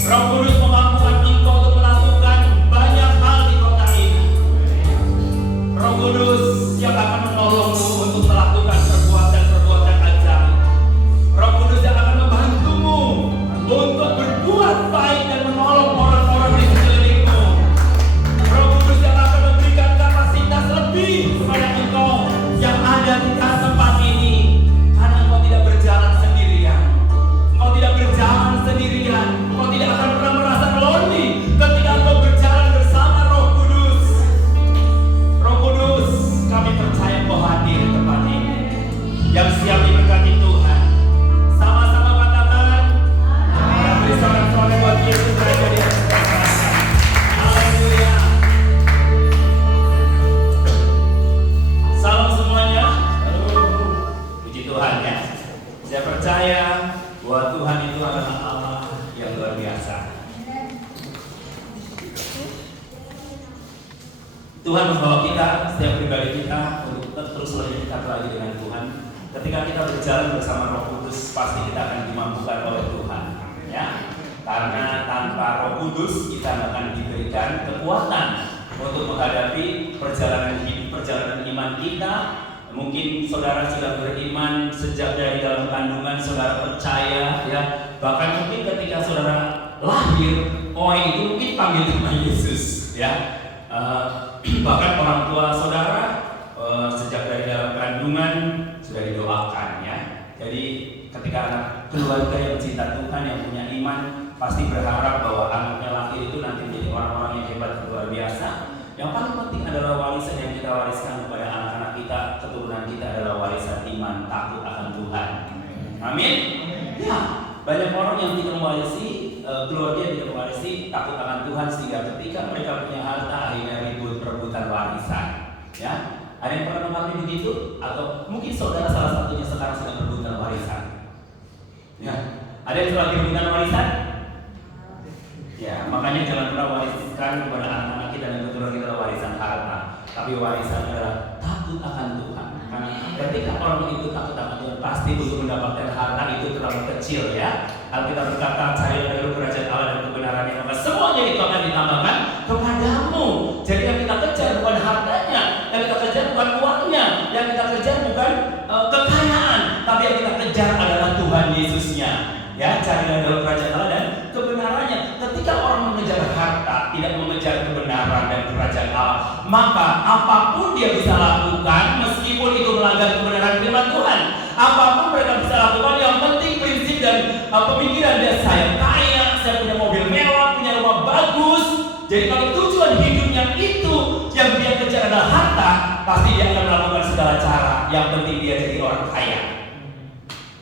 Roh Kudus memampukan engkau untuk melakukan banyak hal di kota ini. Roh Kudus yang akan menolongmu untuk melakukan perbuatan-perbuatan ajaib. Roh Kudus yang akan membantumu untuk berbuat baik dan menolong orang-orang di sekelilingmu. Roh Kudus yang akan memberikan kapasitas lebih kepada engkau yang ada di tempat ini. Karena engkau tidak berjalan sendirian. Engkau tidak berjalan sendirian. Engkau tidak akan pernah merasa lonely ketika engkau berjalan bersama Roh Kudus. Roh Kudus, kami percaya engkau hadir di tempat ini, yang siap diberkati Tuhan. Sama-sama katakan, amin. Beri sorak-sorai buat Yesus Raja di atas tahta. Haleluya. Salam semuanya. Puji Tuhan ya. Saya percaya bahwa Tuhan itu adalah Allah yang luar biasa. Tuhan membawa kita, setiap pribadi kita, untuk terus lebih dekat lagi dengan Tuhan. Ketika kita berjalan bersama Roh Kudus, pasti kita akan dimampukan oleh Tuhan, ya. Karena tanpa Roh Kudus kita akan diberikan kekuatan untuk menghadapi perjalanan hidup, perjalanan iman kita. Mungkin saudara sudah beriman sejak dari dalam kandungan, saudara percaya, ya. Bahkan mungkin ketika saudara lahir, itu mungkin panggil nama Yesus, ya. Bahkan orang tua saudara sejak dari dalam kandungan sudah didoakan, ya. Jadi ketika anak keluarga yang cinta Tuhan, yang punya iman, pasti berharap bahwa anaknya lahir itu nanti menjadi orang-orang yang hebat, luar biasa. Yang paling penting adalah warisan yang kita wariskan kepada anak-anak kita, keturunan kita adalah warisan iman, takut akan Tuhan. Amin. Ya, banyak orang yang tidak mewarisi, keluarga yang tidak mewarisi takut akan Tuhan, sehingga ketika mereka punya harta akhirnya ribut perebutan warisan. Ya, ada yang pernah mengalami begitu? Atau mungkin saudara salah satunya sekarang sedang berebutan warisan. Ya, ada yang sedang berebutan warisan? Ya, makanya jangan pernah wariskan kepada anak-anak kita dan keturunan kita warisan harta, tapi warisan adalah takut akan Tuhan. Karena ketika orang itu takut akan Tuhan, pasti untuk mendapatkan harta itu terlalu kecil, ya. Alkitab berkata, carilah dulu kerajaan Allah dan kebenarannya, maka semuanya itu akan ditambahkan kepadamu. Jadi yang kita kejar bukan hartanya, yang kita kejar bukan uangnya, yang kita kejar bukan kekayaan, tapi yang kita kejar adalah Tuhan Yesusnya. Ya, carilah dulu kerajaan Allah dan kebenarannya. Ketika orang mengejar harta, tidak mengejar kebenaran dan kerajaan Allah, maka apapun dia bisa lakukan, meskipun itu melanggar kebenaran firman Tuhan, apapun mereka bisa lakukan, yang penting prinsip dan pemikiran dia, saya kaya, saya punya mobil mewah, punya rumah bagus. Jadi kalau tujuan hidupnya itu yang dia kejar adalah harta, pasti dia akan melakukan segala cara, yang penting dia jadi orang kaya.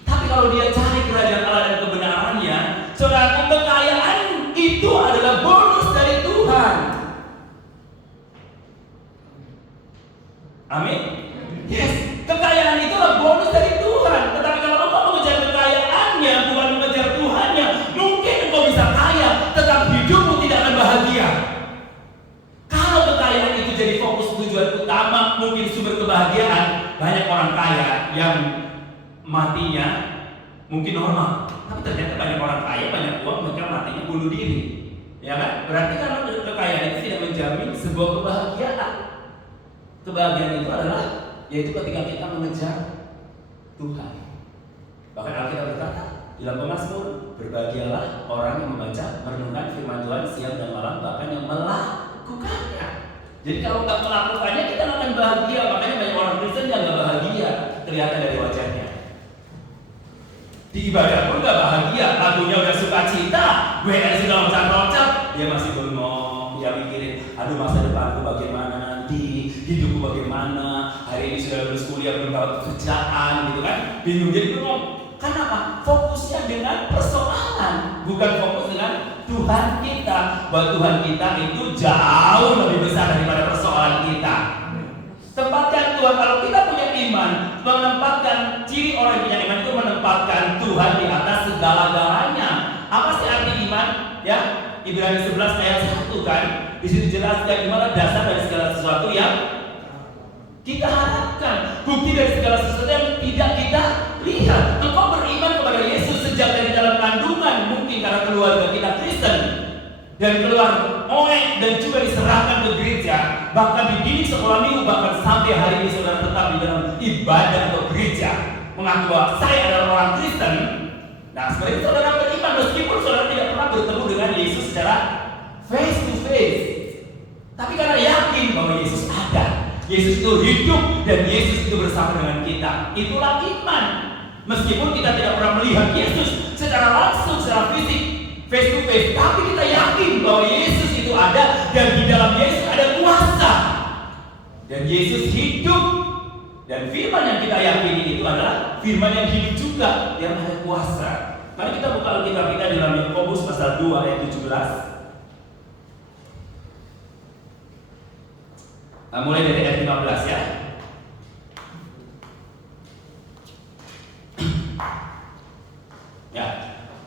Tapi kalau dia cari kerajaan Allah dan kebenarannya, saudara, kekayaan itu adalah bonus dari Tuhan. Amin. Yes, kekayaan itu adalah bonus dari Tuhan. Tetapi kalau engkau mengejar kekayaannya, bukan mengejar Tuhannya, mungkin engkau bisa kaya, tetapi hidupmu tidak akan bahagia. Kalau kekayaan itu jadi fokus tujuan utama, mungkin sumber kebahagiaan, banyak orang kaya yang matinya mungkin normal, tapi ternyata banyak orang kaya, banyak uang, mereka matinya bunuh diri, ya kan? Berarti karena kekayaan itu tidak menjamin sebuah kebahagiaan. Kebahagiaan itu adalah yaitu ketika kita mengejar Tuhan. Bahkan Alkitab berkata dalam Pemazmur, berbahagialah orang yang membaca, merenungkan firman Tuhan siang dan malam, bahkan yang melakukannya. Jadi kalau nggak melakukannya, kita akan bahagia. Makanya banyak orang Kristen yang nggak bahagia, kelihatan dari wajahnya. Di ibadah pun nggak bahagia, lagunya udah sukacita, WR sudah loncat-loncat, dia masih bengong, dia mikirin, aduh masa depanku bagaimana nanti, hidupku bagaimana, hari ini sudah lulus kuliah belum dapat kerjaan, gitu kan, bingung jadi bengong. Kenapa? Fokusnya dengan persoalan, bukan fokus dengan Tuhan kita. Bahwa Tuhan kita itu jauh lebih besar daripada persoalan kita. Tempatkan Tuhan, kalau kita punya iman, menempatkan ciri orang yang punya iman itu menempatkan Tuhan di atas segala-galanya. Apa sih arti iman? Ya, Ibrani 11 ayat 1 kan. Di situ jelas yang dimana dasar dari segala sesuatu yang kita harapkan, bukti dari segala sesuatu yang tidak kita lihat. Engkau beriman kepada Yesus sejak dari dalam kandungan, mungkin karena keluarga kita Kristen, dan keluar oleh dan juga diserahkan ke gereja, bahkan dididik sekolah minggu, bahkan sampai hari ini saudara tetap di dalam ibadah atau gereja, mengaku bahwa saya adalah orang Kristen. Nah, sebenarnya saudara beriman meskipun saudara tidak pernah bertemu dengan Yesus secara face to face, tapi karena yakin bahwa Yesus ada, Yesus itu hidup, dan Yesus itu bersama dengan kita. Itulah iman. Meskipun kita tidak pernah melihat Yesus secara langsung, secara fisik, face to face, tapi kita yakin bahwa Yesus itu ada, dan di dalam Yesus ada kuasa, dan Yesus hidup, dan firman yang kita yakini itu adalah firman yang hidup juga, yang ada kuasa. Mari kita buka Alkitab kita di dalam Yakobus pasal 2 ayat 17. Nah, mulai dari ayat 15 ya. Ya,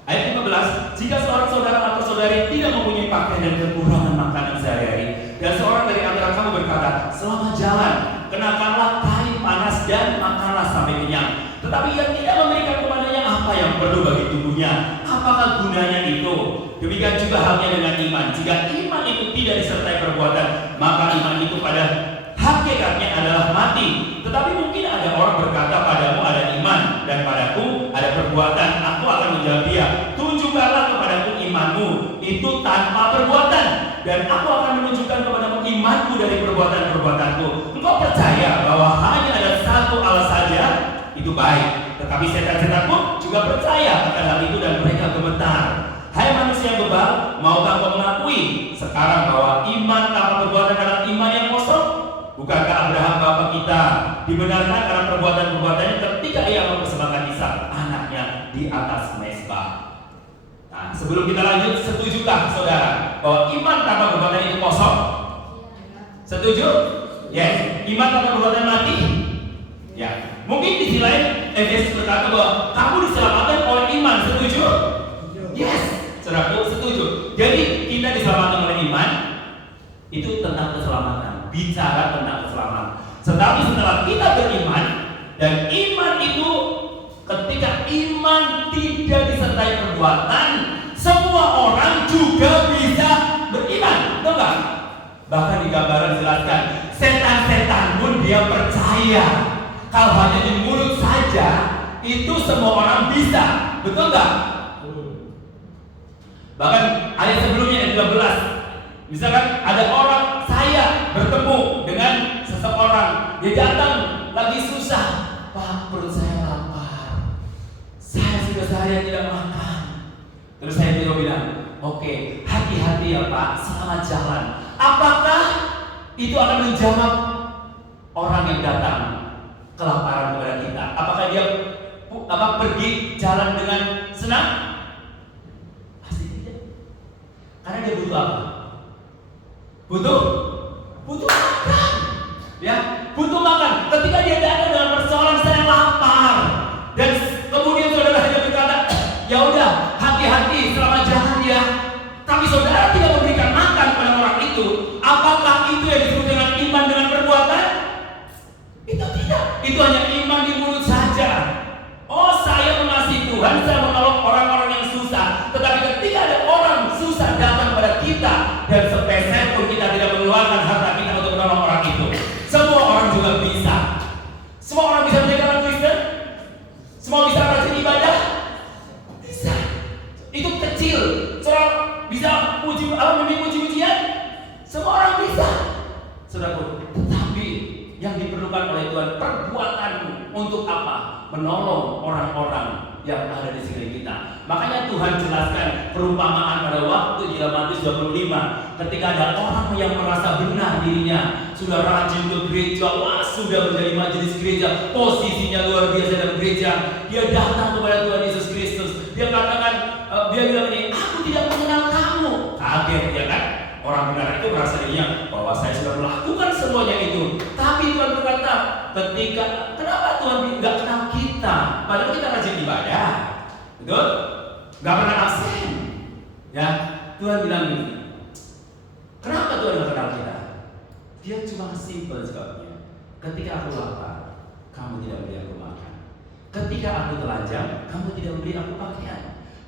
ayat 15. Jika seorang saudara atau saudari tidak mempunyai pakaian dan kekurangan makanan sehari-hari, dan seorang dari antara kamu berkata, selamat jalan, kenakanlah kain panas dan makanlah sampai kenyang, tetapi ia tidak memberikan kepadanya apa yang perlu bagi tubuhnya, apakah gunanya itu? Demikian juga halnya dengan iman. Jika iman itu tidak disertai perbuatan, maka iman itu pada hakikatnya adalah mati. Tetapi mungkin ada orang berkata, padamu ada iman dan padaku ada perbuatan. Aku akan menjawab dia, tunjukkanlah kepadaku imanmu itu tanpa perbuatan, dan aku akan menunjukkan kepadamu imanku dari perbuatan-perbuatanku. Engkau percaya bahwa hanya ada satu Allah saja, itu baik. Tetapi setan-setan pun juga percaya akan hal itu, dan mereka gemetar. Hai manusia yang bebal, maukah kau mengakui sekarang bahwa iman tanpa perbuatan adalah iman yang kosong? Bukankah Abraham bapa kita dibenarkan karena perbuatan-perbuatannya ketika ia mempersembahkan Ishak anaknya di atas mezbah? Nah, sebelum kita lanjut, setujukah saudara bahwa iman tanpa perbuatan itu kosong? Setuju? Yes. Iman tanpa perbuatan mati? Ya. Mungkin di sisi lain Efesus berkata bahwa kamu diselamatkan oleh iman. Setuju? Yes. Saudaraku, setuju. Jadi kita diselamatkan oleh iman, itu tentang keselamatan, bicara tentang keselamatan. Tetapi setelah kita beriman, dan iman itu ketika iman tidak disertai perbuatan, semua orang juga bisa beriman, betul nggak? Bahkan di gambaran jelaskan, setan-setan pun dia percaya. Kalau hanya di mulut saja, itu semua orang bisa, betul nggak? Bahkan ayat sebelumnya ayat 13, misalkan ada orang, saya bertemu dengan seseorang, dia datang lagi susah, Pak, perut saya lapar, saya sudah seharian tidak makan. Terus saya bilang, oke, hati-hati ya Pak, selamat jalan. Apakah itu akan menjawab orang yang datang kelaparan kepada kita? Apakah dia pergi jalan dengan senang? Pasti tidak. Karena dia butuh apa? Butuh makan. Ya, butuh makan. Ketika dia datang dengan persoalan saya lapar, dan kemudian saudara hanya berkata, ya udah, hati-hati, selamat jalan ya. Tapi saudara tidak memberikan makan pada orang itu, apakah itu yang disebut dengan iman dengan perbuatan? Itu tidak. Itu hanya iman di mulut saja. Oh, saya mengasihi Tuhan, saya menolong orang-orang yang susah. Tetapi ketika ada orang susah datang pada kita, dan sepeser pun kita tidak mengeluarkan harta kita untuk menolong orang itu, semua orang juga bisa. Semua orang bisa menjadi orang Kristen? Semua bisa rajin ibadah? Bisa. Itu kecil. Seorang bisa puji-pujian? Semua orang bisa. Saudaraku, tetapi yang diperlukan oleh Tuhan perbuatanmu untuk apa? Menolong orang-orang yang ada di sekeliling kita. Makanya Tuhan jelaskan perumpamaan pada waktu di dalam Matius 25, ketika ada orang yang merasa benar dirinya, sudah rajin ke gereja, wah sudah menjadi majelis gereja, posisinya luar biasa dalam gereja, dia datang kepada Tuhan Yesus Kristus, dia katakan, dia bilang ini, aku tidak mengenal kamu. Kaget ya kan? Orang benar itu merasa dirinya bahwa saya sudah melakukan semuanya itu. Tapi Tuhan berkata, kenapa Tuhan tidak kenal kita? Padahal kita rajin ibadah, betul? Gak pernah absen. Ya, Tuhan bilang begini. Kenapa Tuhan gak kenal kita? Dia cuma simpel sebabnya. Ketika aku lapar, kamu tidak beri aku makan. Ketika aku telanjang, kamu tidak beri aku pakaian.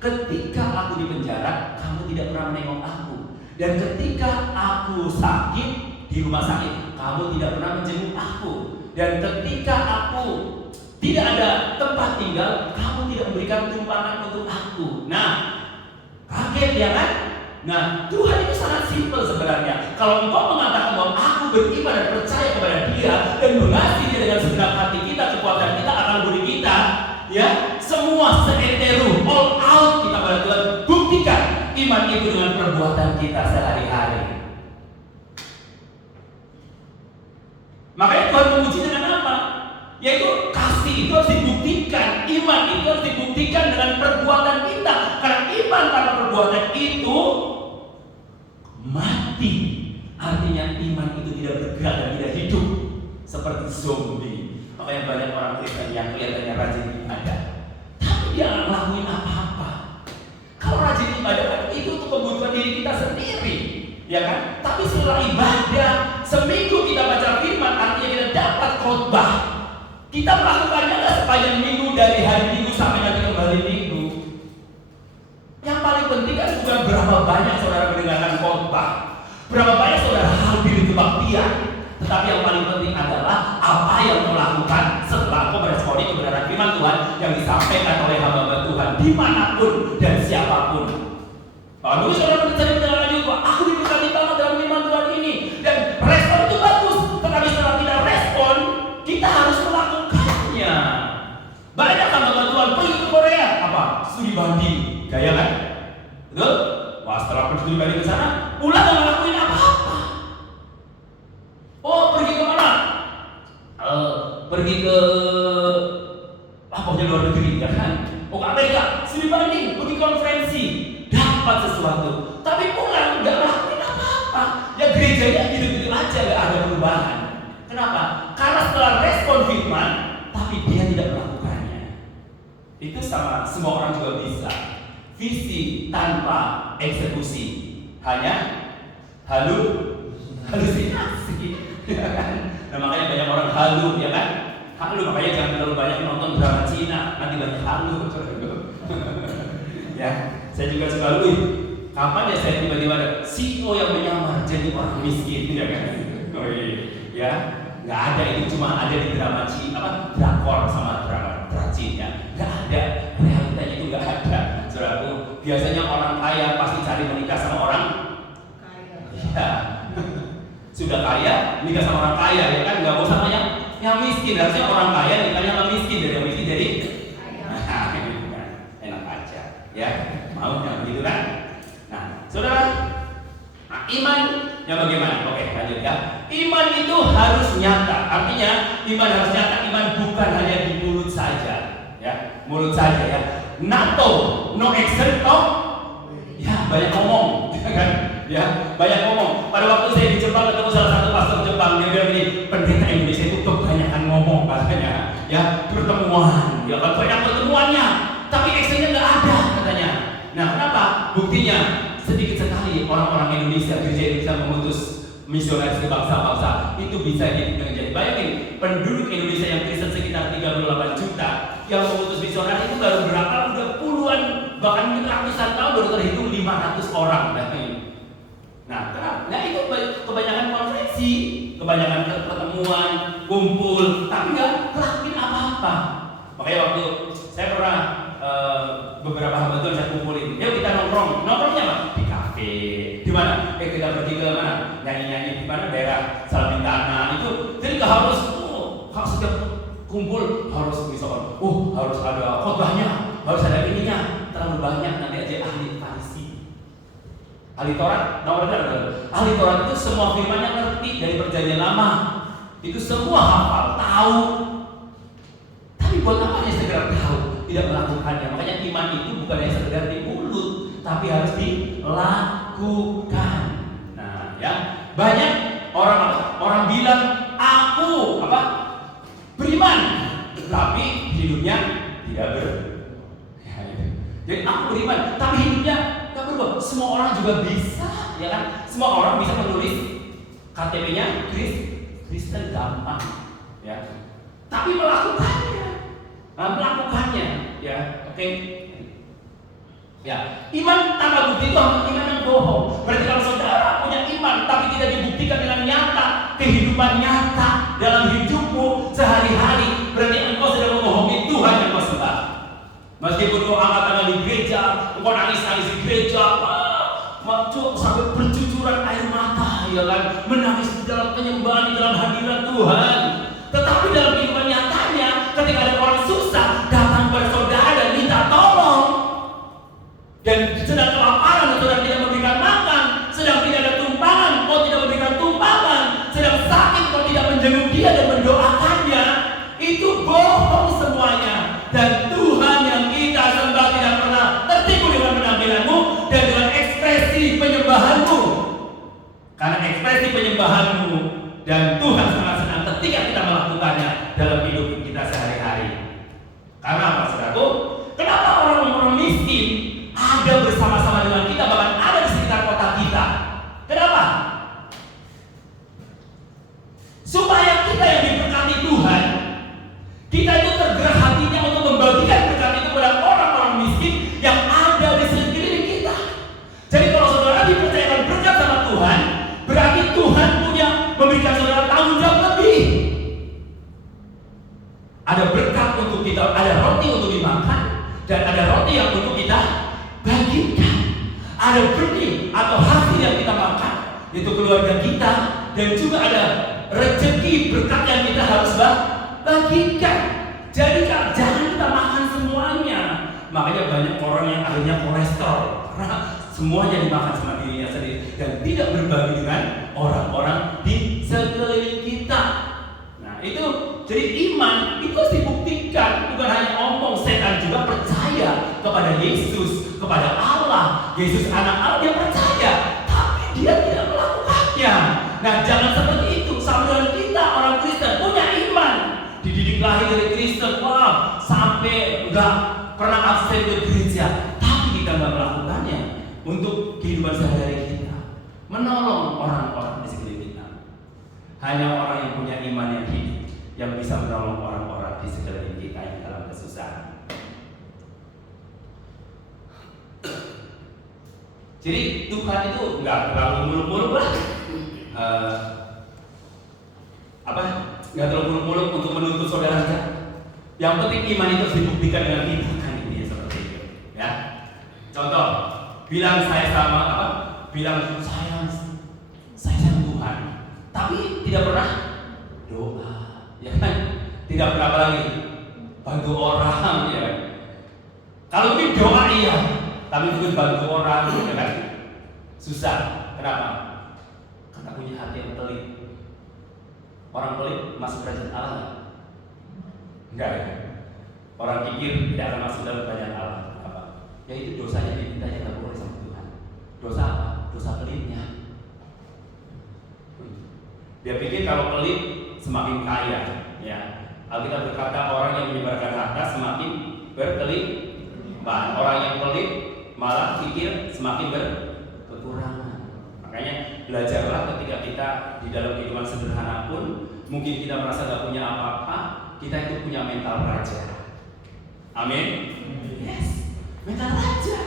ketika aku di penjara, kamu tidak pernah menengok aku. Dan ketika aku sakit di rumah sakit, kamu tidak pernah menjenguk aku. Dan ketika aku tidak ada tempat tinggal, kamu tidak memberikan tumpangan untuk aku. Nah, kaget ya kan? Nah, Tuhan itu sangat simpel sebenarnya. Kalau engkau mengatakan bahwa aku beriman dan percaya kepada Dia dan mengasihi Dia dengan segenap hati kita, kekuatan kita, akal budi kita, ya, semua seeteru, all out kita pada Tuhan. Buktikan iman itu dengan perbuatan kita sehari-hari. Makanya Tuhan menguji dengan apa? Yaitu kasih itu harus dibuktikan, iman itu harus dibuktikan dengan perbuatan kita. Karena iman tanpa perbuatan itu mati. Artinya iman itu tidak bergerak dan tidak hidup, seperti zombie. Makanya banyak orang Kristen yang kelihatannya rajin ibadah, tapi dia nggak ngelakuin apa-apa. Kalau rajin ibadah kan itu untuk kebutuhan diri kita sendiri, ya kan? Tapi setelah ibadah, seminggu kita baca firman, artinya kita dapat khotbah. Kita melakukannya sepanjang minggu, dari hari Minggu sampai nanti kembali Minggu. Yang paling penting kan bukan berapa banyak saudara mendengarkan khotbah, berapa banyak saudara hadir di kebaktian, tetapi yang paling penting adalah apa yang kau lakukan setelah kau meresponi kebenaran firman Tuhan yang disampaikan oleh hamba Tuhan dimanapun dan siapapun. Bagus saudara mencari penjelasan juga, aku diberkati banget dalam firman Tuhan ini, dan respon itu bagus. Tetapi setelah kita respon, kita harus melakukannya. Banyak hamba Tuhan pergi ke Korea, apa? Studi banding, gaya kan? Betul? Wah, setelah studi banding ke sana, pulang nggak ngelakuin apa-apa. Oh, pergi ke mana? Pergi ke pokoknya luar negeri, ya kan? Oh, ke Amerika, studi banding, pergi konferensi, dapat sesuatu. Tapi pulang nggak ngelakuin apa-apa. Ya gerejanya gitu-gitu aja, nggak ada perubahan. Kenapa? Karena setelah respon firman, tapi dia tidak melakukannya. Itu sama semua orang juga bisa. Visi tanpa eksekusi, hanya halusinasi, ya kan? Nah, makanya banyak orang halu, ya kan? Halu, makanya jangan terlalu banyak nonton drama Cina, nanti banyak halu. Ya, saya juga suka lucu. Kapan ya saya tiba-tiba ada CEO yang menyamar jadi orang miskin, ya kan? Oh iya, ya, nggak ada, itu cuma ada di drama Cina, apa? Drakor sama drama Cina, nggak ada, realitanya itu nggak ada. Saudaraku, biasanya orang kaya pasti cari menikah sama orang kaya. Ya. Sudah kaya, nikah sama orang kaya, ya kan? Nggak mau sama yang miskin. Harusnya orang kaya nikahnya sama miskin, dari yang miskin jadi kaya. Nah, gitu kan, enak aja, ya. Maunya begitu kan? Nah, saudara, iman yang bagaimana? Oke, lanjut ya. Iman itu harus nyata. Artinya iman harus nyata. Iman bukan hanya di mulut saja, ya. Mulut saja ya. NATO, no action, ya banyak ngomong, ya kan? Ya banyak ngomong. Pada waktu saya di Jepang ketemu salah satu pastor Jepang, dia bilang ini, pendeta Indonesia itu kebanyakan ngomong katanya, ya pertemuan, ya kan banyak pertemuannya, tapi actionnya nggak ada katanya. Nah, kenapa? Buktinya sedikit sekali orang-orang Indonesia, gereja Indonesia mengutus misionaris ke bangsa-bangsa itu bisa jadi. Bayangin, penduduk Indonesia yang Kristen sekitar 38 juta, yang mengutus misionaris itu baru berapa? Udah puluhan, bahkan ratusan tahun baru terhitung 500 orang. Nah, kenapa? Nah, itu kebanyakan konferensi, kebanyakan pertemuan, kumpul, tapi nggak ngelakuin apa-apa. Makanya waktu saya pernah beberapa hamba Tuhan saya kumpulin, yuk kita nongkrong. Nongkrongnya apa? Di kafe. Di mana? Kita pergi ke mana? Nyanyi-nyanyi di mana? Daerah Salabintana itu. Jadi nggak harus setiap kumpul harus misalkan, harus ada khotbahnya, harus ada ininya. Terlalu banyak, nanti aja ahli farisi. Ahli Taurat, ahli Taurat itu semua firmannya ngerti dari perjanjian lama. Itu semua hafal, tahu. Tapi buat apa hanya sekedar tahu, tidak melakukannya? Makanya iman itu bukan hanya sekedar di mulut, tapi harus dilakukan. Nah, ya banyak orang bilang aku beriman, tapi hidupnya tidak jadi aku beriman, tapi hidupnya nggak berubah. Semua orang juga bisa, ya kan? Semua orang bisa menulis KTP-nya Kristen gampang, ya. Tapi melakukannya, ya. Oke. Ya, iman tanpa bukti itu iman yang bohong. Berarti kalau saudara punya iman tapi tidak dibuktikan dengan nyata, kehidupan nyata dalam hidupmu sehari-hari, berarti engkau sedang membohongi Tuhan yang kau sembah. Meskipun kau angkat tangan di gereja, engkau nangis-nangis di gereja, sampai bercucuran air mata, ya kan, menangis di dalam penyembahan, di dalam hadirat Tuhan. Tetapi dalam kehidupan nyatanya, ketika ada orang susah datang kepada saudara dan minta tolong, dan sedang kelaparan, saudara tidak memberikan makan, sedang tidak ada tumpangan, kau tidak memberikan tumpangan, sedang sakit, kau tidak menjenguk dia dan mendoakannya, itu bohong semuanya. Dan Tuhan yang kita sembah tidak pernah tertipu dengan penampilanmu dan dengan ekspresi penyembahanmu. Karena ekspresi penyembahanmu dan Tuhan sangat senang ketika kita melakukannya dalam hidup kita sehari-hari. Karena apa, saudaraku? Kenapa orang-orang miskin ada bersama-sama dengan kita, bahkan ada di sekitar kota kita? Kenapa? Supaya kita yang diberkati Tuhan, kita itu tergerak hatinya untuk membagikan berkat itu kepada orang-orang miskin yang ada di sekeliling kita. Jadi kalau saudara dipercayakan berkat sama Tuhan, berarti Tuhan punya memberikan saudara tanggung jawab lebih. Ada berkat untuk kita, ada roti untuk dimakan, dan ada roti yang untuk kita bagikan. Ada benih atau hasil yang kita makan, itu keluarga kita, dan juga ada rezeki berkat yang kita harus bagikan. Jadi jangan kita makan semuanya. Makanya banyak orang yang akhirnya kolesterol karena semuanya dimakan sama dirinya sendiri dan tidak berbagi dengan orang-orang di sekeliling kita. Nah itu, jadi iman itu harus dibuktikan, bukan hanya omong. Setan juga percaya kepada Yesus, kepada Allah. Yesus anak Allah, dia percaya, tapi dia tidak melakukannya. Nah jangan seperti itu. Sama kita orang Kristen punya iman, dididik lahir dari Kristen, wah, sampai enggak pernah absen ke gereja, tapi kita enggak melakukannya untuk kehidupan sehari-hari kita, menolong orang-orang di sekeliling kita. Hanya orang yang punya iman yang hidup yang bisa menolong orang-orang di sekeliling kita yang dalam kesusahan. Jadi Tuhan itu enggak terlalu muluk-muluk lah, nggak terlalu muluk-muluk untuk menuntut saudaranya. Yang penting iman itu harus dibuktikan dengan tindakan ini, seperti itu. Ya, contoh, bilang saya sama bilang saya sayang Tuhan, tapi tidak pernah doa, ya kan? Tidak pernah apa lagi bantu orang, ya kan? Kalau ini doa iya, tapi ikut bantu orang, ya kan? Susah. Kenapa? Karena punya hati yang pelit. Orang pelit masuk kerajaan Allah? Enggak ya? Orang kikir tidak akan masuk dalam kerajaan Allah. Apa? Ya itu dosanya dipintanya nggak boleh sama Tuhan. Dosa apa? Dosa pelitnya. Dia pikir kalau pelit semakin kaya, ya. Alkitab berkata orang yang menyebarkan harta semakin berkelimpahan. Orang yang pelit malah pikir semakin berkekurangan. Makanya belajarlah ketika kita di dalam kehidupan sederhana pun, mungkin kita merasa gak punya apa-apa, kita itu punya mental raja. Amin. Yes, mental raja.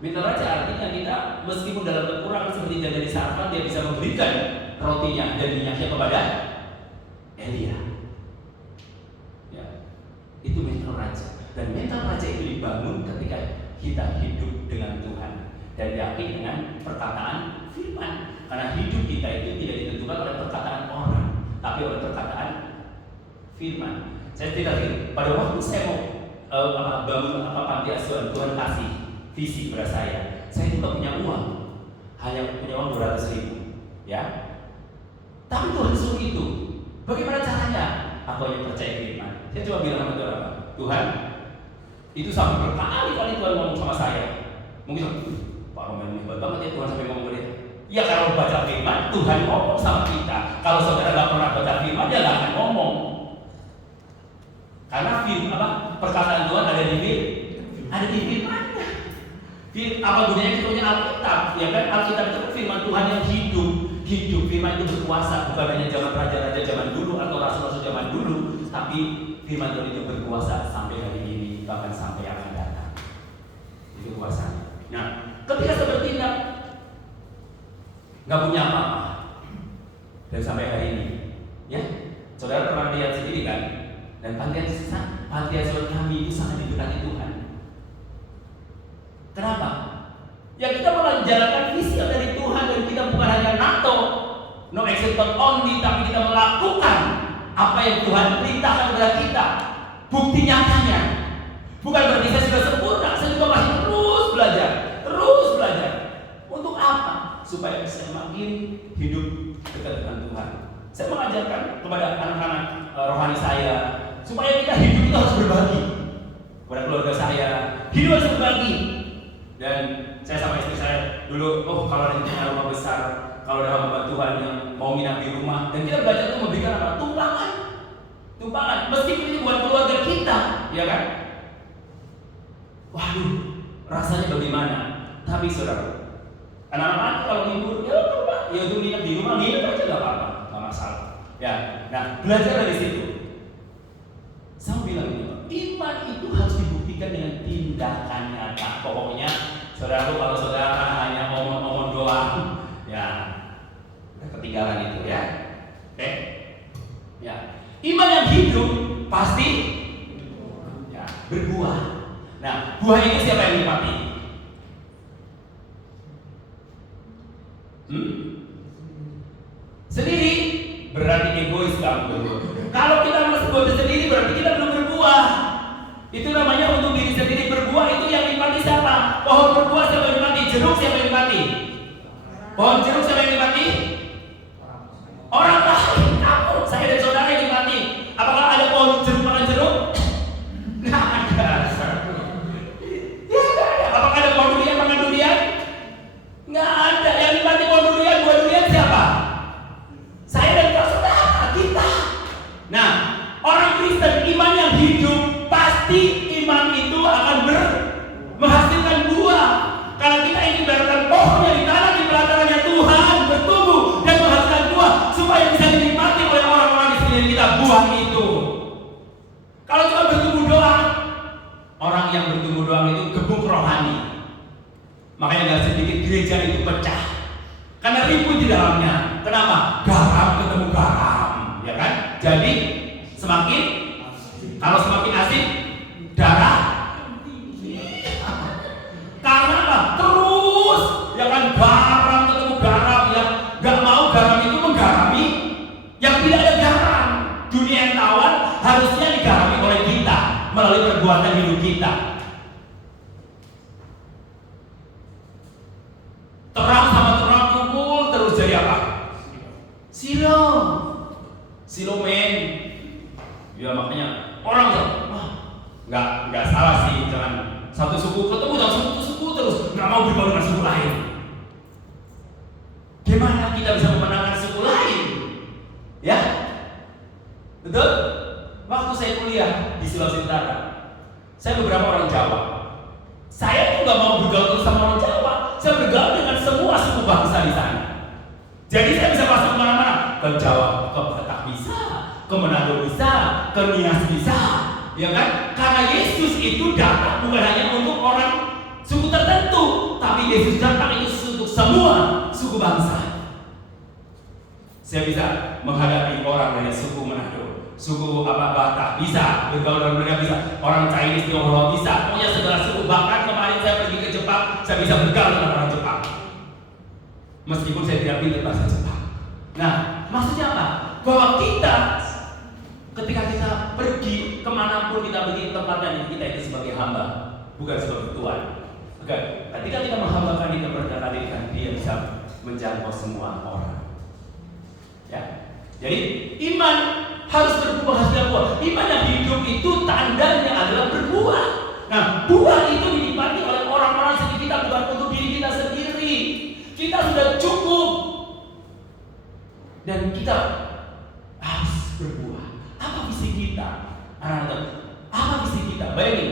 Mental raja artinya kita meskipun dalam kekurangan seperti jadi Sarfan, dia bisa memberikan rotinya dan minyaknya kepada Elia. Ya, itu mental raja. Dan mental raja itu dibangun ketika kita hidup dengan Tuhan dan yakin dengan perkataan firman. Karena hidup kita itu tidak ditentukan oleh perkataan orang, tapi oleh perkataan firman. Saya tidak tahu, pada waktu saya mau bangun panti asuhan, Tuhan kasih visi pada saya juga punya uang, hanya punya uang 200.000, ya. Tapi Tuhan suruh itu. Bagaimana caranya? Aku hanya percaya firman. Saya coba bilang sama Tuhan, Tuhan, itu sampai berkali-kali Tuhan ngomong sama saya. Mungkin Pak Roman hebat banget ya Tuhan sampai ngomong dia. Ya kalau baca firman, Tuhan ngomong sama kita. Kalau saudara nggak pernah baca firman, dia nggak akan ngomong. Karena perkataan Tuhan ada di firman-Nya. Apa gunanya kita punya Alkitab? Ya kan, Alkitab itu firman Tuhan yang hidup. Firman itu berkuasa, bukan hanya zaman raja-raja zaman dulu atau rasul-rasul zaman dulu, tapi firman Tuhan itu berkuasa sampai hari ini, bahkan sampai yang akan datang. Itu kuasanya. nggak punya apa-apa. Dan sampai hari ini, ya, saudara pernah lihat sendiri kan? Dan panti asuhan kami itu sangat diberkati Tuhan. Kenapa? Ya kita menjalankan visi dari Tuhan, dan kita bukan hanya NATO, no action not only, tapi kita melakukan apa yang Tuhan perintahkan kepada kita. Bukti nyatanya, bukan berarti saya sudah sempurna, saya juga masih terus belajar. Untuk apa? Supaya saya makin hidup dekat dengan Tuhan. Saya mengajarkan kepada anak-anak rohani saya supaya kita hidup itu harus berbagi kepada keluarga saya. Hidup harus berbagi. Dan saya sama istri saya dulu, kalau ada yang punya rumah besar, kalau ada hamba Tuhan yang mau nginap di rumah, dan kita belajar untuk memberikan apa? Tumpangan. Meskipun ini buat keluarga kita, ya kan? Waduh, rasanya bagaimana? Tapi saudara, anak-anak kalau libur, ya untuk nginep di rumah, nginep aja gak apa-apa, gak masalah. Ya, nah belajar dari situ. Saya bilang ini, iman itu harus dibuktikan dengan tindakan nyata. Pokoknya, saudara, kalau saudara hanya omong-omong doang, ya udah ketinggalan itu ya. Oke? Ya, iman yang hidup pasti ya berbuah. Nah, buah itu siapa yang nikmati? Sendiri berarti egois kamu. Kalau kita masih buat sendiri berarti kita belum berbuah. Itu namanya untuk diri sendiri. Berbuah itu yang nikmati siapa? Pohon berbuah siapa yang nikmati? Jeruk siapa yang nikmati? Pohon jeruk siapa yang nikmati? Orang lain. Kamu, saya dan saudara yang nikmati. Apakah ada pohon jeruk makan jeruk? Nggak ada. Ya nggak ada. Apakah ada pohon durian makan durian? Nggak ada. Yang nikmati pohon durian, buah durian siapa? Saya dan saudara kita. Nah, orang Kristen iman yang hidup pasti iman itu akan menghasilkan buah. Karena kita ingin biarkan pohon yang ditanam di pelatanannya Tuhan bertumbuh dan menghasilkan buah supaya bisa dinikmati oleh orang-orang di sekeliling kita buah itu. Kalau cuma bertumbuh doang, orang yang bertumbuh doang itu gebuk rohani. Makanya nggak sedikit gereja itu pecah karena ribut di dalamnya. Kenapa? Garam ketemu garam, ya kan? Jadi kalau semakin asik darah. Karena apa? Terus ya kan, garam ketemu garam, yang nggak mau garam itu menggarami yang tidak ada garam. Dunia yang tawar harusnya digarami oleh kita melalui perbuatan hidup kita. Terang sama terang kumpul terus jadi apa? Silomen. Ya makanya orang nggak salah sih, jangan satu suku ketemu dengan suku terus nggak mau bergaul dengan suku lain. Gimana kita bisa memenangkan suku lain? Ya, betul. Waktu saya kuliah di Sulawesi Utara, saya beberapa orang Jawa. Saya tuh nggak mau bergaul terus sama orang Jawa. Saya bergaul dengan semua suku bangsa di sana. Jadi saya bisa masuk kemana-mana. Ke Jawa, ke Batak bisa, ke Manado bisa, ke Nias bisa, ya kan? Karena Yesus itu datang bukan hanya untuk orang suku tertentu, tapi Yesus datang itu untuk semua suku bangsa. Saya bisa menghadapi orang dari suku Manado, suku Batak bisa, bergaul dengan mereka bisa, orang Chinese, Tionghoa bisa, pokoknya segala suku. Bahkan kemarin saya pergi ke Jepang, saya bisa bergaul dengan orang Jepang, meskipun saya tidak pintar bahasa Jepang. Nah, maksudnya apa? Bahwa kita ketika kita pergi kemanapun kita pergi, tempatnya kita itu sebagai hamba, bukan sebagai tuan. Oke, ketika kita menghambakan di kemerdekaan ini kan dia bisa menjangkau semua orang. Ya, jadi iman harus berbuah hasil buah. Iman yang hidup itu tandanya adalah berbuah. Nah, buah itu dinikmati oleh orang-orang sekitar kita, bukan untuk diri kita sendiri. Kita sudah cukup dan kita harus berbuah. Apa visi kita? Anak-anak, apa visi kita? Bayangin,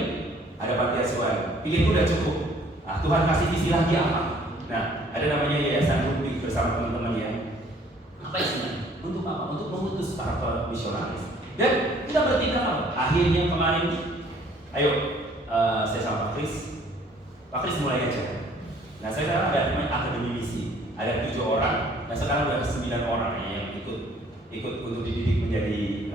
ada panti asuhan, pilihku udah cukup. Nah, Tuhan kasih visi lagi apa? Nah, ada namanya Yayasan Rubik bersama teman-temannya. Apa isinya? Untuk apa? Untuk memutus para misionaris. Dan kita bertindak. Akhirnya kemarin, ayo, saya sama Pak Kris mulai aja. Nah, saya sekarang ada namanya akademi misi. Ada 7 orang. Nah sekarang udah 9 orang yang ikut untuk dididik menjadi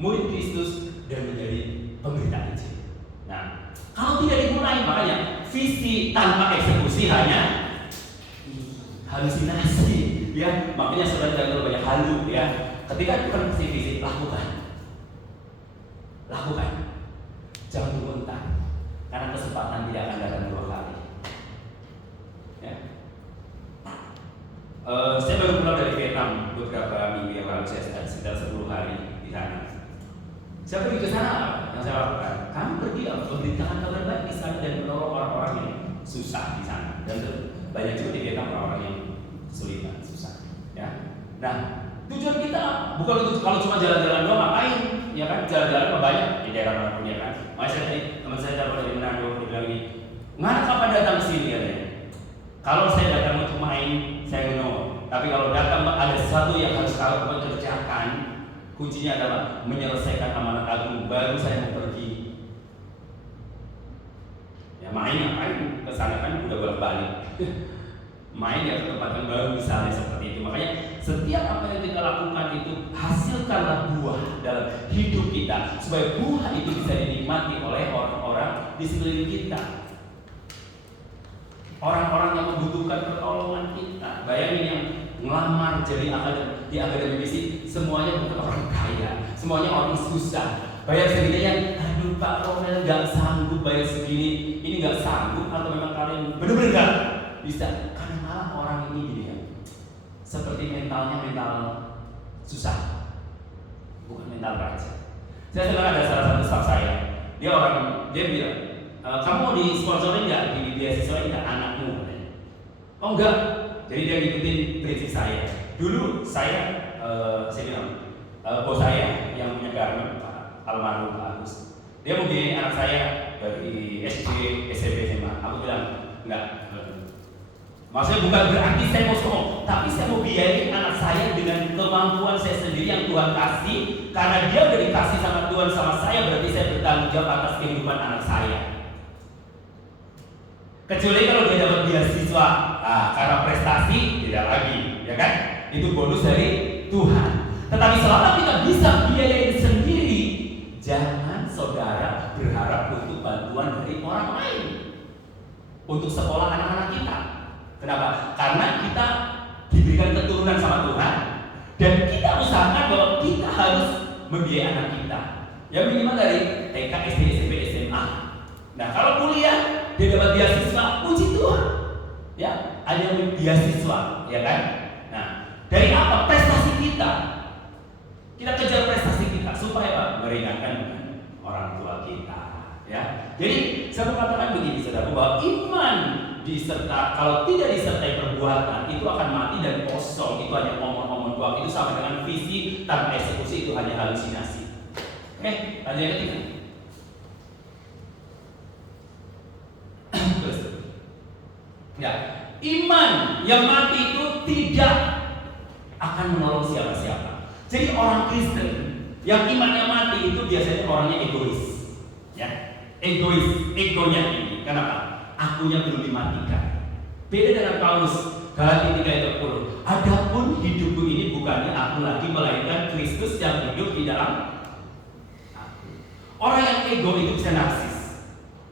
murid Kristus dan menjadi pemberita Injil. Nah, kalau tidak dimulai, makanya visi tanpa eksekusi hanya halusinasi, ya. Makanya saudara jangan terlalu banyak halu, ya. Ketika bukan visi, lakukan, jangan tunggu entar, karena kesempatan tidak akan datang 2 kali. Ya. Saya baru pulang dari Vietnam beberapa minggu yang lalu, saya sekitar 10 hari di sana. Saya pergi ke sana, yang saya lakukan, kami pergi memberitakan kabar baik di sana dan menolong orang-orang yang susah di sana. Dan banyak juga di Vietnam orang-orang yang kesulitan, susah. Ya. Nah, tujuan kita bukan untuk kalau cuma jalan-jalan doang, ngapain? Ya kan, jalan-jalan banyak di daerah manapun, ya kan. Makanya teman saya dari Manado, dia bilang ini, mana kapan datang ke sini katanya? Kalau saya datang untuk main, saya menolak. Tapi kalau datang ada sesuatu yang harus kamu kerjakan, kuncinya adalah menyelesaikan amanat agung, baru saya mau pergi. Ya main ngapain? Kesana kan udah bolak-balik. Main ya ke tempat yang baru misalnya seperti itu. Makanya setiap apa yang kita lakukan itu hasilkanlah buah dalam hidup kita, supaya buah itu bisa dinikmati oleh orang-orang di sekeliling kita. Orang-orang yang membutuhkan pertolongan kita. Bayangin yang ngelamar jadi di akademi misi, semuanya bukan orang kaya, semuanya orang susah. Bayar segini yang, aduh Pak Romel nggak sanggup bayar segini, ini nggak sanggup atau memang kalian benar-benar nggak bisa? Karena malah orang ini gini ya, seperti mental susah, bukan mental raja. Saya dengar ada salah satu staff saya, dia bilang, kamu mau disponsorin nggak di beasiswa nggak anakmu? Oh enggak. Jadi dia ngikutin prinsip saya. Dulu saya bilang, bos saya yang punya garmen, Pak almarhum Pak Agus, dia mau biayain anak saya dari SD, SMP, SMA. Aku bilang enggak. Maksudnya bukan berarti saya mau sombong, tapi saya mau biayain anak saya dengan kemampuan saya sendiri yang Tuhan kasih. Karena dia udah dikasih sama Tuhan sama saya, berarti saya bertanggung jawab atas kehidupan anak saya. Kecuali kalau dia dapat beasiswa, karena prestasi tidak lagi, ya kan? Itu bonus dari Tuhan. Tetapi selama kita bisa biayain sendiri, jangan saudara berharap untuk bantuan dari orang lain untuk sekolah anak-anak kita. Kenapa? Karena kita diberikan keturunan sama Tuhan, dan kita usahakan bahwa kita harus membiayai anak kita. Ya minimal dari TK, SD, SMP, SMA. Nah kalau kuliah dia dapat beasiswa, puji Tuhan. Ya, ada yang beasiswa, ya kan? Nah, dari apa? Prestasi kita. Kita kejar prestasi kita supaya apa? Meringankan orang tua kita. Ya. Jadi saya mengatakan begini, saudara, bahwa iman kalau tidak disertai perbuatan itu akan mati dan kosong. Itu hanya omong-omong doang. Itu sama dengan visi tanpa eksekusi, itu hanya halusinasi. Oke, lanjut yang ketiga. Ya, iman yang mati itu tidak akan menolong siapa-siapa. Jadi orang Kristen yang imannya mati itu biasanya orangnya egois. Ya, egonya ini. Kenapa? Akunya belum dimatikan. Beda dengan Paulus, Galatia 3:10. Adapun hidupku ini bukannya aku lagi, melainkan Kristus yang hidup di dalam aku. Orang yang ego itu bisa narsis.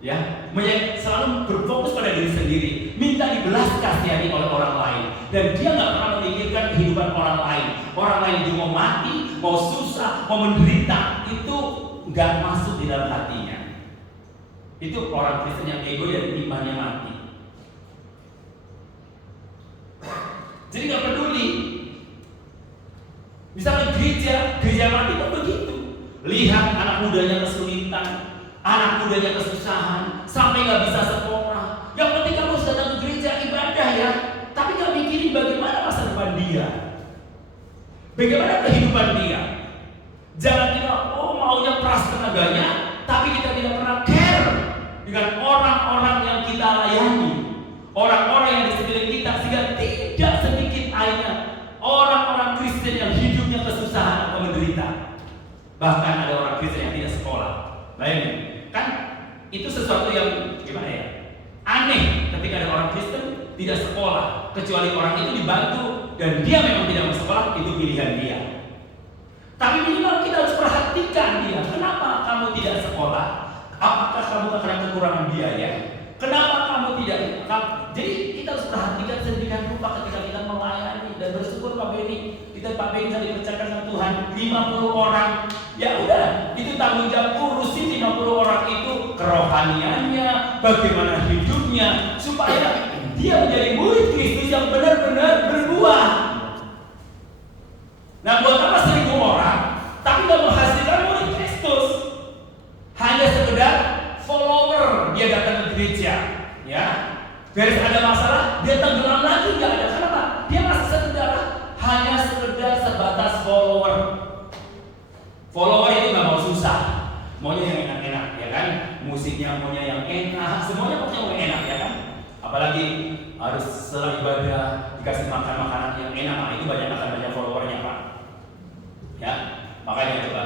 Ya, selalu berfokus pada diri sendiri, minta dibelas kasihani oleh orang lain, dan dia nggak pernah memikirkan kehidupan orang lain. Orang lain itu mau mati, mau susah, mau menderita, itu nggak masuk di dalam hatinya. Itu orang Kristen yang ego dan imannya mati. Jadi nggak peduli. Misalnya gereja mati pun begitu. Lihat anak mudanya kesulitan, anak mudanya kesusahan, sampai nggak bisa sekolah. Yang penting kamu harus datang ke gereja ibadah ya, tapi nggak mikirin bagaimana masa depan dia, bagaimana kehidupan dia. Jangan kita maunya peras tenaganya, tapi kita tidak pernah care dengan orang-orang yang kita layani, orang-orang yang di sekeliling kita, sehingga tidak sedikit airnya orang-orang Kristen yang hidupnya kesusahan atau menderita. Bahkan ada orang Kristen yang tidak sekolah. Bayangin, kan itu sesuatu yang gimana ya? Aneh ketika ada orang Kristen tidak sekolah, kecuali orang itu dibantu dan dia memang tidak mau sekolah, itu pilihan dia. Tapi minimal kita harus perhatikan dia. Kenapa kamu tidak sekolah? Apakah kamu karena kekurangan biaya? Kenapa kamu tidak? Jadi kita harus perhatikan sedemikian rupa ketika kita melayani. Dan bersyukur Pak Beni, Pak Beni bisa dipercayakan sama Tuhan 50 orang. Ya udah, itu tanggung jawab, urusin 50 orang itu kerohaniannya, bagaimana hidupnya, supaya dia menjadi murid Kristus yang benar-benar berbuah. Nah, buat apa 1000 orang tapi nggak menghasilkan murid Kristus? Hanya sekedar follower, dia datang ke gereja, ya. Beres ada masalah, dia tenggelam lagi, nggak ada. Kenapa? Dia masih hanya sekedar sebatas follower. Follower itu nggak mau susah, maunya yang enak-enak, ya kan? Musiknya maunya yang enak, semuanya pokoknya mau enak, ya kan? Apalagi harus setelah ibadah dikasih makan makanan yang enak, nah itu akan banyak followernya, Pak. Ya, makanya coba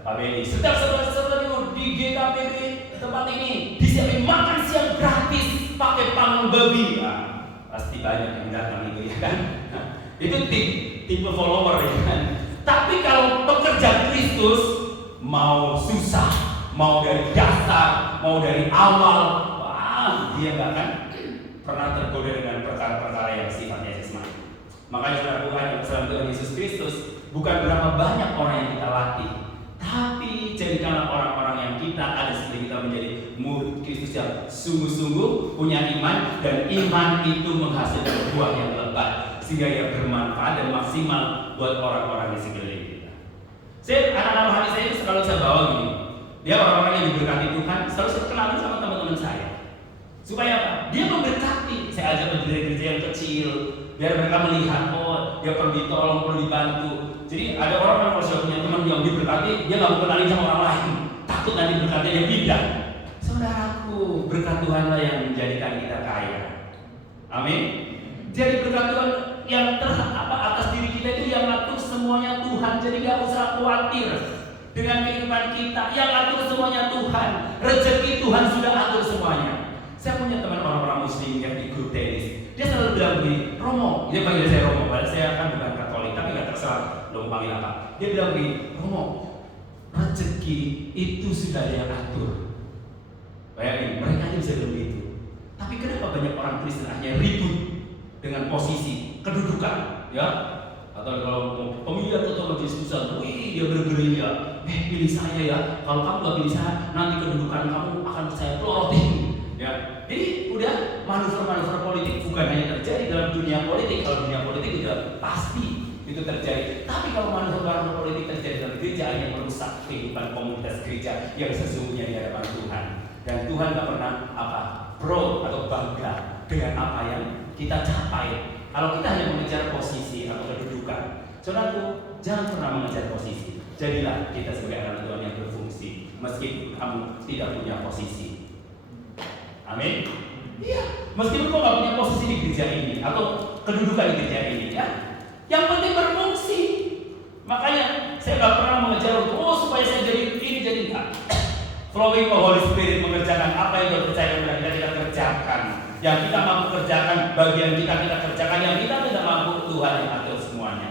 Pak Beni, setiap setelah di GKPB tempat ini disiapin makan siang gratis pakai panggung babi. Nah, pasti banyak yang datang itu, ya kan? Nah, itu tipe follower, ya kan? Tapi kalau pekerja Kristus mau susah, mau dari dasar, mau dari awal, wah, dia nggak akan pernah tergoda dengan perkara-perkara yang sifatnya jasmani. Makanya saudara Tuhan yang bersama Tuhan Yesus Kristus, bukan berapa banyak orang yang kita latih, tapi jadikanlah orang-orang yang kita ada seperti kita menjadi murid Kristus yang sungguh-sungguh punya iman, dan iman itu menghasilkan buah yang lebat sehingga ia bermanfaat dan maksimal buat orang-orang di sekeliling kita. Saya anak-anak hati saya itu selalu saya bawa gini, dia orang-orang yang diberkati Tuhan, selalu saya kenalin sama teman-teman saya. Supaya apa? Dia memberkati. Saya ajak ke gereja yang kecil, biar mereka melihat, oh dia perlu ditolong, perlu dibantu. Jadi ada orang yang kalau sudah punya teman yang diberkati, dia nggak mau kenalin sama orang lain, takut nanti berkatnya dia pindah. Saudaraku, berkat Tuhanlah yang menjadikan kita kaya. Amin. Jadi berkat Tuhan yang atas diri kita itu yang ngatur semuanya Tuhan. Jadi nggak usah khawatir dengan kehidupan kita. Yang atur semuanya Tuhan. Rezeki Tuhan sudah atur semuanya. Saya punya teman orang-orang Muslim yang di grup tenis. Dia selalu bilang begini, Romo, dia panggil saya Romo, padahal saya kan bukan Katolik, tapi nggak terserah lo panggil apa. Dia bilang begini, Romo, rezeki itu sudah ada yang atur. Bayangin, mereka aja bisa bilang begitu. Tapi kenapa banyak orang Kristen hanya ribut dengan posisi, kedudukan, ya? Atau kalau pemilihan atau majelis pusat, wih dia bergerilya, pilih saya ya. Kalau kamu nggak pilih saya, nanti kedudukan kamu akan saya pelorotin. Ya, jadi udah manuver-manuver politik bukan hanya terjadi dalam dunia politik. Kalau dunia politik sudah pasti itu terjadi. Tapi kalau manuver-manuver politik terjadi dalam gereja, yang merusak kehidupan komunitas gereja yang sesungguhnya di hadapan Tuhan. Dan Tuhan nggak pernah proud atau bangga dengan apa yang kita capai. Kalau kita hanya mengejar posisi atau kedudukan, saudaraku, jangan pernah mengejar posisi. Jadilah kita sebagai anak Tuhan yang berfungsi, meskipun kamu tidak punya posisi. Amin. Iya, meskipun kau nggak punya posisi di gereja ini atau kedudukan di gereja ini, ya, yang penting berfungsi. Makanya saya nggak pernah mengejar untuk supaya saya jadi ini jadi enggak. Flowing of Holy Spirit mengerjakan apa yang Tuhan percayakan kepada kita kerjakan. Yang kita mampu kerjakan, bagian kita kerjakan. Yang kita tidak mampu, Tuhan yang atur semuanya.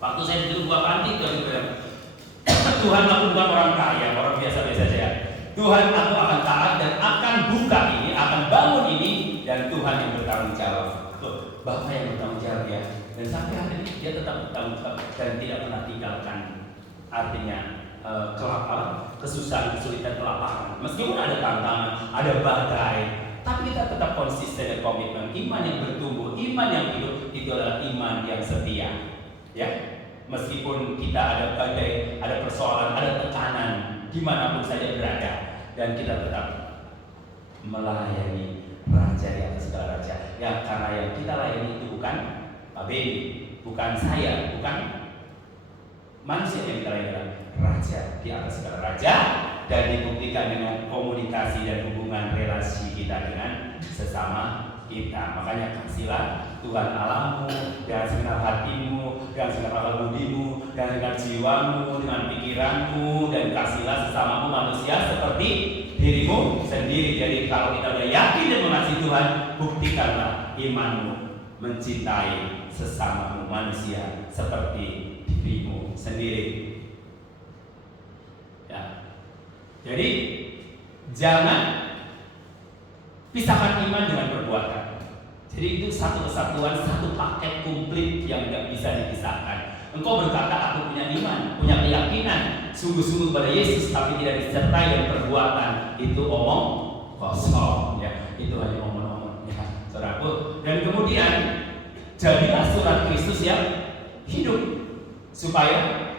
Waktu saya duduk buat panti, Tuhan aku bukan orang kaya, orang biasa-biasa saja. Tuhan, aku akan taat dan akan buka ini, akan bangun ini, dan Tuhan yang bertanggung jawab. Tuh, Bapak yang bertanggung jawab ya. Dan sampai hari ini dia tetap bertanggung jawab dan tidak pernah tinggalkan. Artinya kesusahan, kesulitan, kelaparan. Meskipun ada tantangan, ada badai, tapi kita tetap konsisten dan komitmen. Iman yang bertumbuh, iman yang hidup itu adalah iman yang setia. Ya, meskipun kita ada badai, ada persoalan, ada tekanan, dimanapun saja berada, dan kita tetap melayani Raja di atas segala raja. Yang karena yang kita layani itu bukan Pak Beni, bukan saya, bukan manusia yang kita layani, Raja di atas segala raja, dan dibuktikan dengan komunikasi dan hubungan relasi kita dengan sesama kita. Makanya kasihlah Tuhan Allahmu dengan segenap hatimu, dengan segenap akal budimu, dengan jiwamu, dengan pikiranmu, dan kasihlah sesamamu manusia seperti dirimu sendiri. Jadi kalau kita udah yakin dan mengasihi Tuhan, buktikanlah imanmu mencintai sesama manusia seperti dirimu sendiri. Ya. Jadi jangan pisahkan iman dengan perbuatan. Jadi itu satu kesatuan, satu paket komplit yang tidak bisa dipisahkan. Engkau berkata aku punya iman, punya keyakinan sungguh-sungguh pada Yesus, tapi tidak disertai dengan perbuatan, itu omong kosong, ya. Itu hanya omong-omong, ya, saudaraku. Dan kemudian jadilah surat Kristus yang hidup, supaya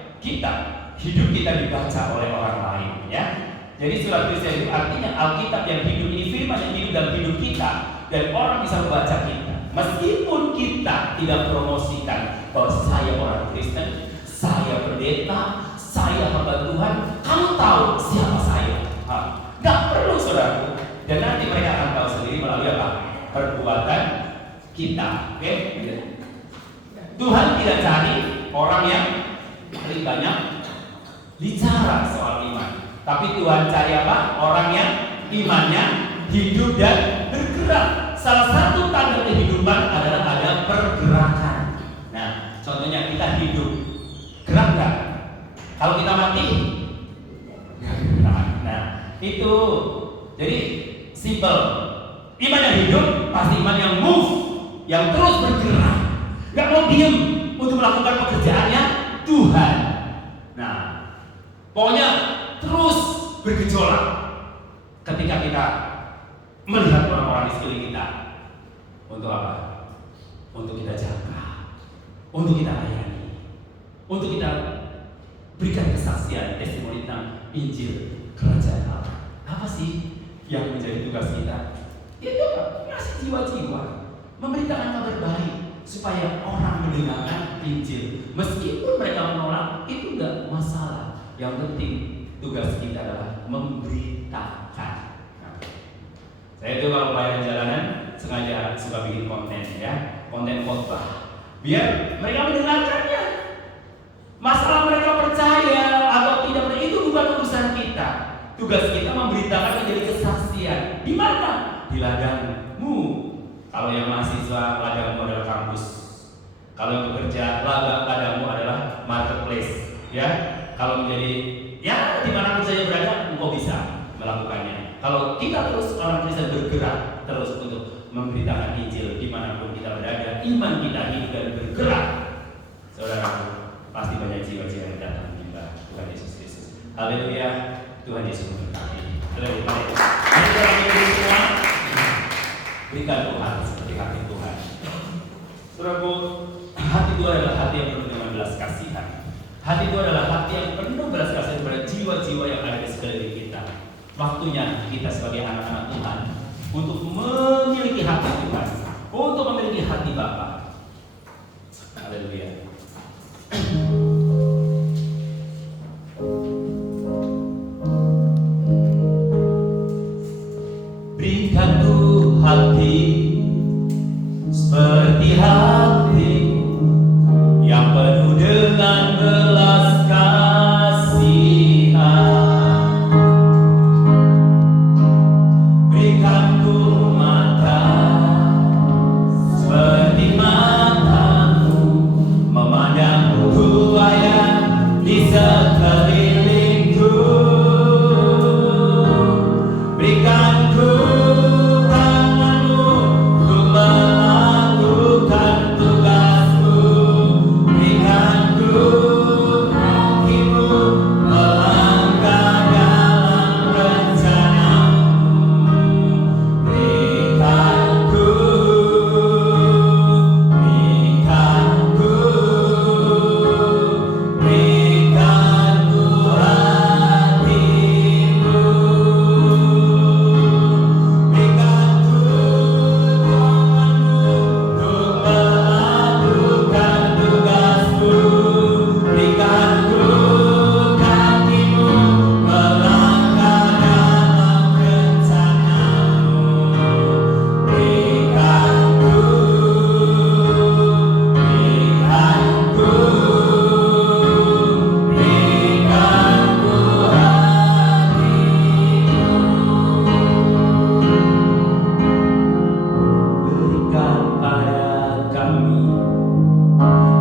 hidup kita dibaca oleh orang lain, ya. Jadi surat Kristus yang hidup artinya Alkitab yang hidup ini, firman yang hidup dalam hidup kita, dan orang bisa membaca kita. Meskipun kita tidak promosikan bahwa saya orang Kristen, saya pendeta, saya hamba Tuhan, kamu tahu siapa saya. Gak perlu, saudaraku. Dan nanti mereka akan tahu sendiri melalui apa? Perbuatan kita. Oke? Tuhan tidak cari orang yang paling banyak bicara soal iman, tapi Tuhan cari apa? Orang yang imannya hidup dan bergerak. Salah satu tanda kehidupan adalah ada pergerakan. Nah, contohnya kita hidup, gerak nggak? Kalau kita mati, nggak gerak. Nah, itu jadi simple. Iman yang hidup pasti iman yang move, yang terus bergerak, nggak mau diem untuk melakukan pekerjaannya Tuhan. Nah, pokoknya terus bergejolak ketika kita melihat orang-orang di sekeliling kita. Untuk apa? Untuk kita jaga, untuk kita layani, untuk kita berikan kesaksian, testimoni tentang Injil Kerajaan Allah. Apa sih yang menjadi tugas kita? Itu ngasih jiwa-jiwa, memberitakan kabar baik supaya orang mendengarkan Injil. Meskipun mereka menolak, itu enggak masalah. Yang penting tugas kita adalah memberitakan. Saya itu kalau pelayanan jalanan sengaja suka bikin konten, ya, konten khotbah, biar mereka mendengarkannya. Masalah mereka percaya atau tidak, itu bukan urusan kita. Tugas kita memberitakan menjadi kesaksian. Di mana? Di ladangmu. Kalau yang mahasiswa, ladangmu adalah kampus. Kalau yang bekerja, ladangmu adalah marketplace. Ya, kalau menjadi, ya, dimanapun saja berada, engkau bisa melakukannya. Kalau kita terus orang Kristen bergerak terus untuk memberitakan Injil dimanapun kita berada, iman kita hidup dan bergerak, saudara, pasti banyak jiwa-jiwa yang datang kepada Tuhan Yesus Kristus. Haleluya, Tuhan Yesus memberkati. Haleluya. Mari kita berdiri semua, berikan Tuhan seperti hati Tuhan. Saudaraku, hati Tuhan adalah hati yang penuh dengan belas kasihan. Hati Tuhan adalah hati yang penuh belas kasihan kepada jiwa-jiwa yang ada di sekeliling kita. Waktunya kita sebagai anak-anak Tuhan untuk memiliki hati Tuhan, untuk memiliki hati Bapa. Haleluya. Berikan tuh hati seperti hati yang penuh dengan belas kasihan. Berikanku mata seperti mata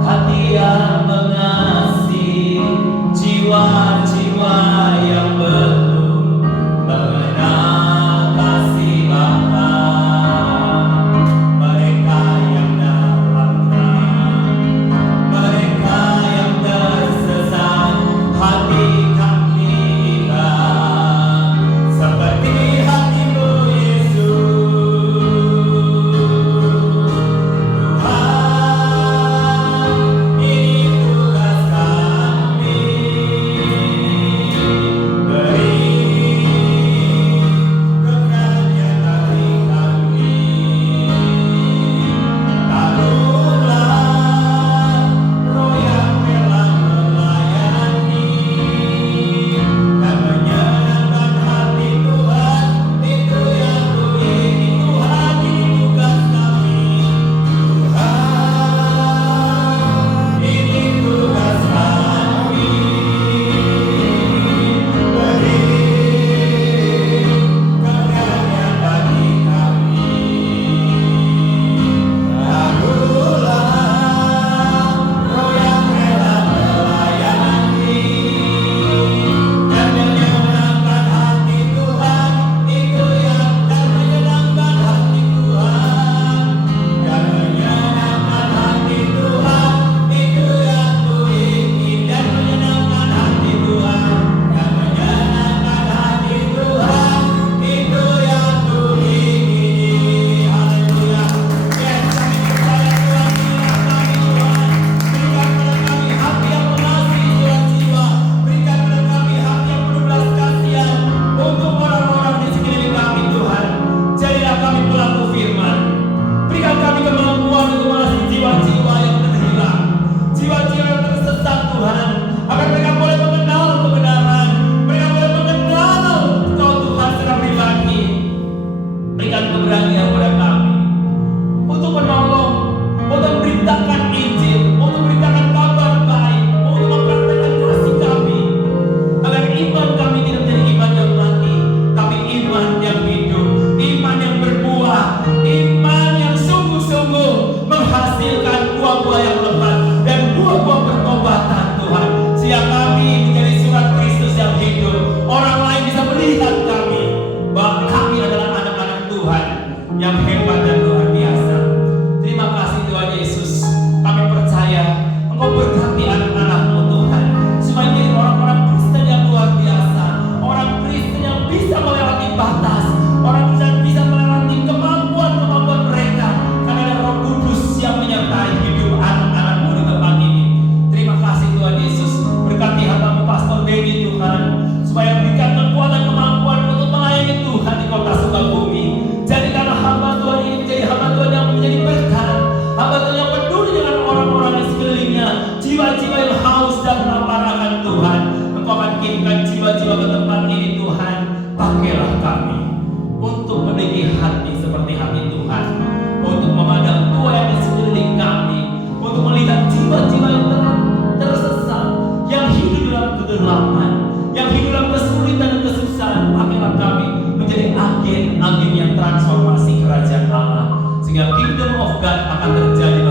hati yang mengasihi jiwa-jiwa yang belum mengenal kasih Bapa. Mereka yang dalam terang, mereka yang tersesat, hati kami hilang seperti hatimu Yesus. Tuhan, ini tugas kami, beri keberanian bagi kami. Taruhlah roh yang rela melayani dan menyenangkan hati Tuhan, itu yang kuingini. Tuhan, ini tugas kami. Tuhan, ini tugas kami, beri keberanian bagi kami. Taruhlah roh yang rela melayani dan menyenangkan hati Tuhan, itu yang dan menyenangkan hati Tuhan, dan menyenangkan hati Tuhan, itu yang kuingin. Dan menyenangkan hati Tuhan, dan menyenangkan hati Tuhan, itu yang kuingini. Haleluya. Yes, kami percaya Tuhan, berikan kepada kami Tuhan, berikan kepada kami hati yang mengasihi jiwa-jiwa, berikan kepada kami hati yang penuh belas kasihan untuk orang-orang di sekeliling kami Tuhan. Jadilah kami pelaku firman, berikan kami kemampuan untuk mengasihi jiwa-jiwa yang terhilang, jiwa-jiwa yang tersesat Tuhan, agar mereka boleh mengenal kebenaran, mereka boleh mengenal Engkau Tuhan secara pribadi. Berikan keberanian kepada kami untuk menolong, untuk memberitakan Injil, untuk memberitakan kabar baik, untuk mempraktekkan kasih kami, agar iman kami tidak menjadi iman yang mati, tapi iman yang hidup, iman yang berbuah, iman yang sungguh-sungguh menghasilkan buah-buah yang lebat dan buah-buah pertobatan Tuhan. Sehingga kami menjadi surat Kristus yang hidup. Orang lain bisa melihat kami bahwa kami adalah anak-anak Tuhan yang hebat dan luar biasa. Terima kasih Tuhan Yesus. Kami percaya Engkau berkati anak-anak-Mu Tuhan, supaya menjadi orang-orang Kristen yang luar biasa, orang Kristen yang bisa melewati batas, orang Kristen yang bisa melewati kemampuan-kemampuan mereka, karena ada Roh Kudus yang menyertai hidup anak-anak-Mu di tempat ini. Terima kasih Tuhan Yesus. Berkati hamba-Mu Pastor Denny Tuhan, supaya berikan kekuatan kemampuan untuk melayani Tuhan di kota Sukabumi. Jadikanlah hamba Tuhan ini menjadi hamba Tuhan yang menjadi berkat, hamba Tuhan yang peduli dengan orang-orang di sekelilingnya, jiwa-jiwa yang haus dan lapar akan Tuhan. Engkau akan kirimkan jiwa-jiwa ke tempat ini Tuhan. Pakailah kami untuk memiliki hati seperti hati Tuhan, untuk memandang Tuhan yang di sekeliling kami, untuk melihat jiwa-jiwa yang tersesat, yang hidup dalam kegelapan, yang hidup dalam kesulitan dan kesusahan. Pakailah kami menjadi agen-agen yang transformasi kerajaan Allah, sehingga kingdom of God akan terjadi